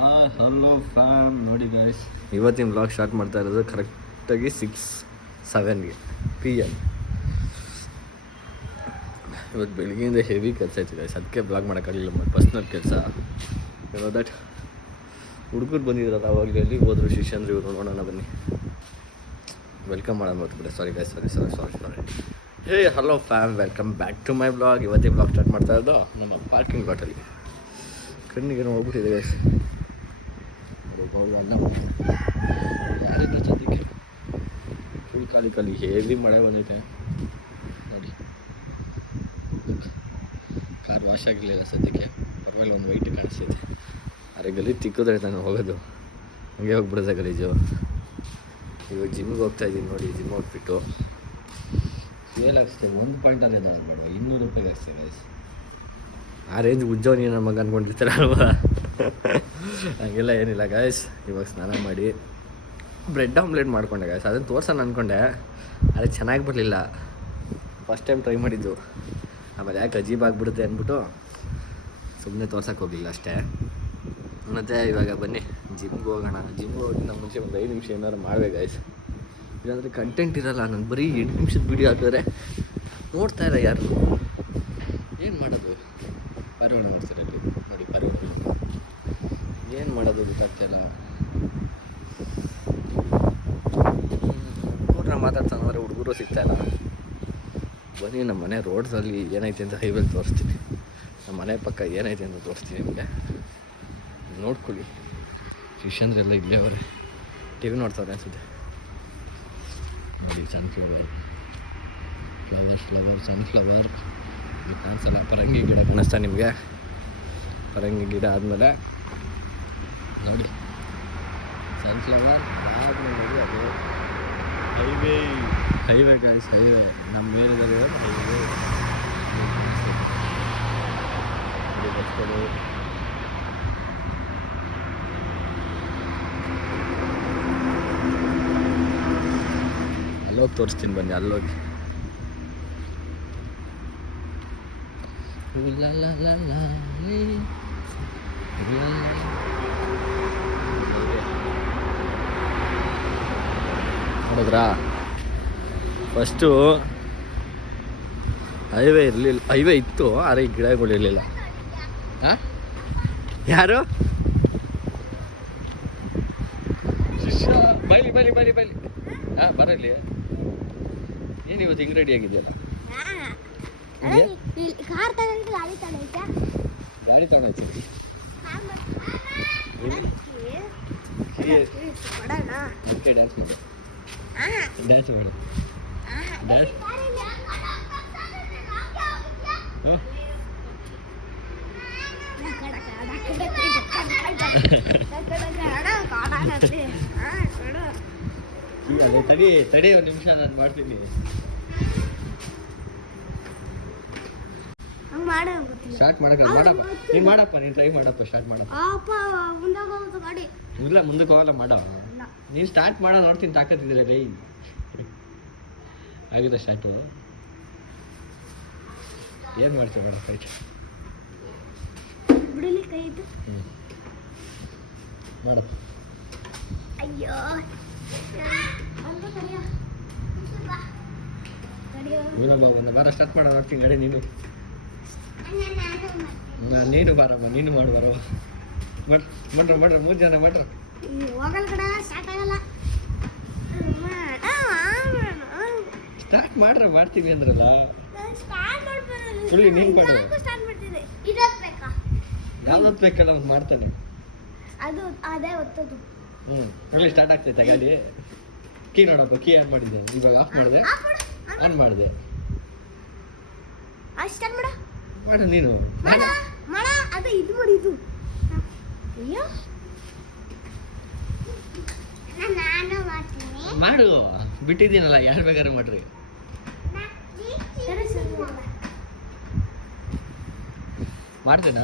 Hello fam, ನೋಡಿ guys, ಇವತ್ತಿನ blog start ಮಾಡ್ತಾ ಇರೋದು ಕರೆಕ್ಟಾಗಿ 6-7 PM. ಇವತ್ತು ಬೆಳಗ್ಗೆಯಿಂದ ಹೆವಿ ಕೆಲಸ ಆಯ್ತು ಗಾಯ್ಸ್, ಅದಕ್ಕೆ ಬ್ಲಾಗ್ ಮಾಡೋಕ್ಕಾಗಲಿಲ್ಲ. ಮತ್ತು ಪರ್ಸ್ನಲ್ ಕೆಲಸ ದಟ್ ಹುಡುಗರು ಬಂದಿದ್ರಲ್ಲ ಅವಾಗಲೇ, ಅಲ್ಲಿ ಹೋದ್ರು ಶಿಷ್ಯಂದ್ರು ಇವರು. ನೋಡೋಣ ಬನ್ನಿ, ವೆಲ್ಕಮ್ ಮಾಡೋಣ ನೋಡ್ಬಿಟ್ಟೆ. Sorry guys, sorry. Hey hello fam, welcome back to my vlog. ಇವತ್ತೇ ಬ್ಲಾಗ್ ಸ್ಟಾರ್ಟ್ ಮಾಡ್ತಾ ಇರೋದು ನಮ್ಮ ಪಾರ್ಕಿಂಗ್ ಲಾಟಲ್ಲಿ. ಕಣ್ಣಿಗೇನೋ ಹೋಗ್ಬಿಟ್ಟಿದೆ ಗಾಯ್ಸ್. ಅಣ್ಣ ಯಾರಿಲ್ಲ ಸದ್ಯಕ್ಕೆ, ಫುಲ್ ಖಾಲಿ ಹೆವಿ ಮಳೆ ಬಂದಿದೆ ನೋಡಿ. ಕಾರ್ ವಾಶ್ ಆಗಿರಲಿಲ್ಲ ಸದ್ಯಕ್ಕೆ, ಪರವಾಗಿಲ್ಲ, ಒಂದು ವೈಟ್ ಕಾಣಿಸ್ತೈತೆ. ಅರೆ ಗಲೀಜು ತಿಕ್ಕಿದ್ರೆ ನಾನು ಹೋಗೋದು, ಹಂಗೆ ಹೋಗ್ಬಿಡೋದೆ ಗಲೀಜು. ಇವಾಗ ಜಿಮ್ಗೆ ಹೋಗ್ತಾಯಿದ್ದೀನಿ ನೋಡಿ. ಜಿಮ್ ಹೋಗ್ಬಿಟ್ಟು ಸೇಲ್ ಹಾಕ್ಸ್ತೇ 1 ಪಾಯಿಂಟ್ ಅನ್ನೋದು ಆಗಬೇಡ, 200 ರೂಪಾಯಿಗೆ ಹಾಕ್ಸ್ತೇ ಗೈಸ್. ಆ ರೇಂಜ್ ಉಜ್ಜೋನಿ ನಮ್ಮ ಮಗ ಅಂದ್ಕೊಂಡಿರ್ತಾರೆ ಅಲ್ವಾ. ಹಂಗೆಲ್ಲ ಏನಿಲ್ಲ ಗಾಯ್ಸ್. ಇವಾಗ ಸ್ನಾನ ಮಾಡಿ ಬ್ರೆಡ್ ಆಮ್ಲೆಟ್ ಮಾಡ್ಕೊಂಡೆ ಗಾಯ್ಸ್. ಅದನ್ನು ತೋರ್ಸೋಣ ಅಂದ್ಕೊಂಡೆ, ಅದಕ್ಕೆ ಚೆನ್ನಾಗಿ ಬರಲಿಲ್ಲ. ಫಸ್ಟ್ ಟೈಮ್ ಟ್ರೈ ಮಾಡಿದ್ದು, ಆಮೇಲೆ ಯಾಕೆ ಅಜೀಬ್ ಆಗಿಬಿಡುತ್ತೆ ಅಂದ್ಬಿಟ್ಟು ಸುಮ್ಮನೆ ತೋರ್ಸೋಕ್ಕೆ ಹೋಗಲಿಲ್ಲ ಅಷ್ಟೇ. ಮತ್ತು ಇವಾಗ ಬನ್ನಿ ಜಿಮ್ಗೆ ಹೋಗೋಣ. ಜಿಮ್ಗೆ ಹೋಗಿ ನಮ್ಮ ಮುಂಚೆ ಒಂದು 5 ನಿಮಿಷ ಏನಾದ್ರು ಮಾಡ್ಬೇಕು ಗಾಯ್ಸ್, ಇಲ್ಲಾಂದರೆ ಕಂಟೆಂಟ್ ಇರೋಲ್ಲ. ನಾನು ಬರೀ 8 ನಿಮಿಷದ ವೀಡಿಯೋ ಹಾಕಿದ್ರೆ ನೋಡ್ತಾ ಇಲ್ಲ ಯಾರು. ಏನು ಮಾಡೋದು, ಪಾರಿವಾಳ ನೋಡ್ತಿರಲ್ಲಿ ನೋಡಿ, ಪಾರಿವಾಳ ಏನು ಮಾಡೋದು ಗೊತ್ತಾಗ್ತಾಯಿಲ್ಲ. ಹುಡುಗರನ್ನ ಮಾತಾಡ್ತಾನೆ ಅಂದರೆ ಹುಡುಗರು ಸಿಗ್ತಾಯಿಲ್ಲ. ಬನ್ನಿ ನಮ್ಮ ಮನೆ ರೋಡ್ಸಲ್ಲಿ ಏನೈತೆ ಅಂತ ಹೈವೇಲಿ ತೋರಿಸ್ತೀನಿ. ನಮ್ಮ ಮನೆ ಪಕ್ಕ ಏನೈತೆ ಅಂತ ತೋರಿಸ್ತೀನಿ ನಿಮಗೆ, ನೋಡ್ಕೊಳ್ಳಿ. ಶಿಷ್ಯಂದ್ರೆಲ್ಲ ಇಲ್ಲೇ ಅವರೇ TV ನೋಡ್ತಾರೆ ಅನಿಸುತ್ತೆ ನೋಡಿ. ಸನ್ಫ್ಲವರ್, ಸನ್ಫ್ಲವರ್ ಇದು ಕಾಣಿಸಲ್ಲ. ಪರಂಗಿ ಗಿಡ ಕಾಣಿಸ್ತಾ ನಿಮಗೆ? ಪರಂಗಿ ಗಿಡ ಆದಮೇಲೆ ನೋಡಿ ಸನ್ಫ್ಲವರ್ ಆದಮೇಲೆ ನೋಡಿ ಅದು ಹೈವೇ ಗಾಯ್ಸ್. ಹೈವೇ ನಮ್ಮ ಮೇಲಿದೆ ಹೈವೇ. ಬಸ್ಗಳು ಅಲ್ಲೋಗಿ ತೋರಿಸ್ತೀನಿ ಬನ್ನಿ, ಅಲ್ಲೋಗಿ. ನೋಡಿದ್ರಾ, ಫಸ್ಟು ಹೈವೇ ಇರಲಿಲ್ಲ, ಹೈವೇ ಇತ್ತು, ಆದರೆ ಈ ಗಿಡಗಳಿರಲಿಲ್ಲ. ಹಾಂ, ಯಾರು ಶಿಷ್ಯ? ಬೈಲಿ ಹಾಂ, ಬರಲಿ. ಏನು ಇವತ್ತು ಹಿಂಗೆ ರೆಡಿ ಆಗಿದೆಯಲ್ಲ? ಗಾಡಿ ತಗೊಂಡೈತಿ ಡ್ಯಾನ್ಸ್ ಮಾಡು, ಡ್ಯಾನ್ಸ್ ಮಾಡು, ಡ್ಯಾನ್ಸ್. ತಡಿ 1 ನಿಮಿಷ, ನಾನು ಮಾಡ್ತೀನಿ. ಸ್ಟಾರ್ಟ್ ಮಾಡಕ್ಕೆ ಮಾಡಪ್ಪ, ನೀನು ಮಾಡಪ್ಪ, ನೀನು ಟ್ರೈ ಮಾಡಪ್ಪ, ಸ್ಟಾರ್ಟ್ ಮಾಡಪ್ಪ. ಇಲ್ಲ ಮುಂದಕ್ಕೆ ಹೋಗಲ್ಲ, ಮಾಡೋ ನೀನು ಸ್ಟಾರ್ಟ್ ಮಾಡೋ, ನೋಡ್ತೀನಿ ತಾಕತ್ತಿದ್ರೆ ರೈ. ಆಗಿದೆ ಸ್ಟಾರ್ಟು. ಏನು ಮಾಡ್ತೀವಿ ಮೇಡಮ್, ಕೈ ಮಾಡಪ್ಪ. ಅಯ್ಯೋ, ನೀನು ಬಾ, 1 ವಾರ ಸ್ಟಾರ್ಟ್ ಮಾಡೋ, ನೋಡ್ತೀನಿ ಗಡಿ. ನೀನು ಬಾರಮ್ಮ, ನೀನು ಮಾಡು, ಬರವ. ಮಾಡ್ರ 3 ಜನ ಮಾಡ್ರ. ಸ್ಟಾರ್ಟ್ ಮಾಡ್ರ, ಮಾಡ್ತೀವಿ ಅಂದ್ರಲ್ಲ. ಫುಲ್ಲಿ ನೀನು ಮಾಡು. ಯಾವ್ದು ಬೇಕಲ್ಲ ಅವ್ನು ಮಾಡ್ತಾನೆ. ಫುಲ್ಲಿ ಸ್ಟಾರ್ಟ್ ಆಗ್ತೈತೆ ಗಾಡಿ. ಕೀ ನೋಡಪ್ಪ, ಕೀ ಆನ್ ಮಾಡಿದ್ದೆ, ಇವಾಗ ಆಫ್ ಮಾಡಿದೆ, ಆನ್ ಮಾಡಿದೆ. ಮಾಡು ನೀನು, ಮಾಡು. ಬಿಟ್ಟಿದ್ದೀನಲ್ಲ, ಯಾರು ಬೇಕಾದ್ರೆ ಮಾಡ್ರಿ. ಮಾಡ್ತೇನಾ?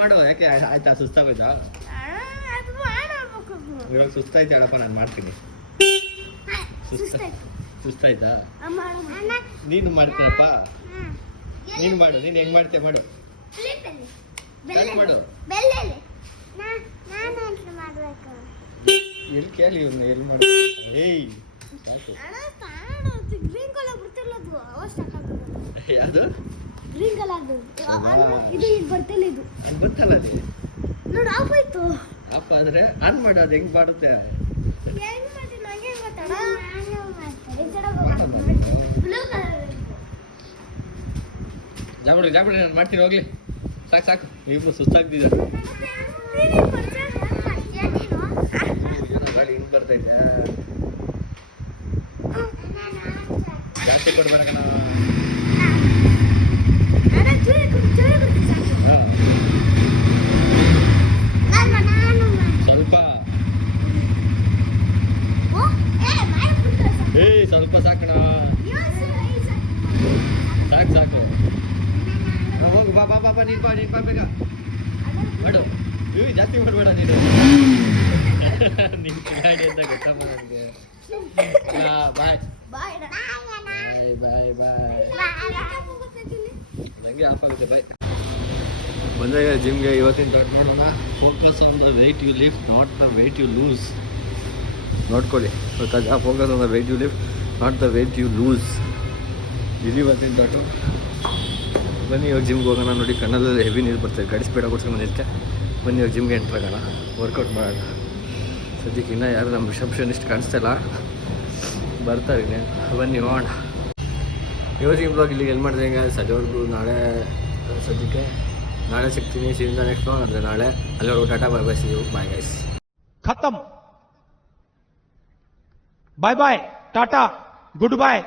ಮಾಡು. ಯಾಕೆ ಆಯ್ತಾ, ಸುಸ್ತಾಗೋಯ್ತಾ? ಇವಾಗ ಸುಸ್ತಾಯ್ತು ಹೇಳಪ್ಪ, ನಾನು ಮಾಡ್ತೀನಿ. ಸುಸ್ತಾಯ್ತು. ಸುಸ್ತಾಯ್ತಾ? ಅಣ್ಣ, ನೀನು ಮಾಡ್ತೀರಪ್ಪ. ಹ್ಮ್. ನೀನು ಮಾಡು, ನೀನು ಹೆಂಗ್ ಮಾಡ್ತೀಯ ಮಾಡು. ಪ್ಲೇಟಲ್ಲಿ. ಚಾಲು ಮಾಡು. ಬೆಲ್ಲೆಲ್ಲಿ. ನಾನು ಅಂತ ಮಾಡ್ಬೇಕು. ಎಲ್ಲಿ ಕೇಳಿ ಇವ್ನ ಎಲ್ಲಿ ಮಾಡು. ಏಯ್ ಸಾಕು. ಅಣ್ಣ, ಗ್ರೀನ್ ಕಲರ್ ಬರ್ತಿರ್ಲದು ಅವಾಗ ಸ್ಟಾರ್ಟ್ ಆಗ್ತದೆ. ಯಾವುದು? ಗ್ರೀನ್ ಕಲರ್ದು. ಹೌದಾ? ಇದು ಈಗ ಬರ್ತಿಲ್ಲ ಇದು. ಅದು ಗೊತ್ತಲ್ಲ ಅದೇ. ನೋಡು ಆಫ್ ಆಯ್ತು. ಅಪ್ಪ ಆದ್ರೆ ಆನ್ ಮಾಡು, ಅದು ಹೆಂಗ್ ಮಾಡುತ್ತೆ. ಹೆಂಗ್ ಮಾಡ್ತೀನಿ ನಂಗೆ ಗೊತ್ತಣ್ಣ. ನಾನು ಮಾಡ್ತೀನಿ. ಈ ಕಡೆ ಹೋಗು. Blue colour. ಜಾಬಿಡ್ರಿ ನಾನು ಮಾಡ್ತೀನಿ ಹೋಗ್ಲಿ. ಸಾಕು ಸಾಕು, ಇಬ್ರು ಸುಸ್ತಾಗ್ತಿದ್ದಾರೆ. ಗಾಳಿ ಹಿಂಗ್ ಬರ್ತೈತೆ. ಜಾಸ್ತಿ ಕೊಡ್ಬೇಡ ಕಣ. ಹಾ, ಸ್ವಲ್ಪ. ಏಯ್ ಸ್ವಲ್ಪ ಸಾಕಣ. ಸಾಕು ಸಾಕು. ಹಾ, ಹೋಗು ಬಾ ಬಾ ಬಾ ಬಾ, ನೀನ್ ಬಾ ಬೇಗ ಮಾಡು. ಇವ್ ಜಾಸ್ತಿ ಮಾಡ್ಬೇಡ ನೀನು. ನಿನ್ ಗಾಡಿ ಅಂತ ಗೊತ್ತಮ್ಮ ನನಗೆ. ಬಾಯ್ ಬಾಯ್ ಬಾಯ್ ಬಾಯ್. ನನಗೆ ಆಫ್ ಆಗುತ್ತೆ ಬಾಯ್. ಬಂದೆ ಜಿಮ್ಗೆ. ಇವತ್ತಿನ ಸ್ಟಾರ್ಟ್ ಮಾಡೋಣ. Focus on the weight you lift, not the weight you lose. ನೋಡ್ಕೊಳ್ಳಿ, focus on the weight you lift, not the weight you lose. ಇದು ಇವತ್ತಿನ ಸ್ಟಾರ್ಟು. ಬನ್ನಿ ಇವಾಗ ಜಿಮ್ಗೆ ಹೋಗೋಣ. ನೋಡಿ ಕಣ್ಣಲ್ಲಿ ಹೆವಿ ನೀರು ಬರ್ತದೆ, ಗಾಡಿ ಸ್ಪೀಡಾಗಿ ಕೊಡ್ಸ್ಕೊಂಡು ಬಂದಿದ್ದಕ್ಕೆ. ಬನ್ನಿ ಇವಾಗ ಜಿಮ್ಗೆ ಎಂಟ್ರ್ ಆಗೋಣ, ವರ್ಕೌಟ್ ಮಾಡೋಣ. ಸದ್ಯಕ್ಕೆ ಇನ್ನೂ ಯಾರು ನಮ್ಮ ರಿಸೆಪ್ಷನಿಸ್ಟ್ ಕಾಣಿಸ್ತಾ ಇಲ್ಲ, ಬರ್ತಾರೆ ಇನ್ನೇನು. ಬನ್ನಿ ಹೋಗೋಣ. ಇವತ್ತಿನ ಬ್ಲಾಗ್ ಇಲ್ಲಿಗೆ ಎಲ್ಲಿ ಮಾಡಿದೆ ಹಿಂಗೆ ಸದ್ಯವರೆಗೂ. ನಾಳೆ ಸದ್ಯಕ್ಕೆ ನಾಳೆ ಸಿಗ್ತೀನಿ. ಸಿಂದ ನೆಕ್ಸ್ಟ್ ಬ್ಲಾಗ್ ಅಂದರೆ ನಾಳೆ. ಅಲ್ಲಿವರೆಗೂ tata bye bye. See you bye guys. खत्म. Bye bye, tata, good bye.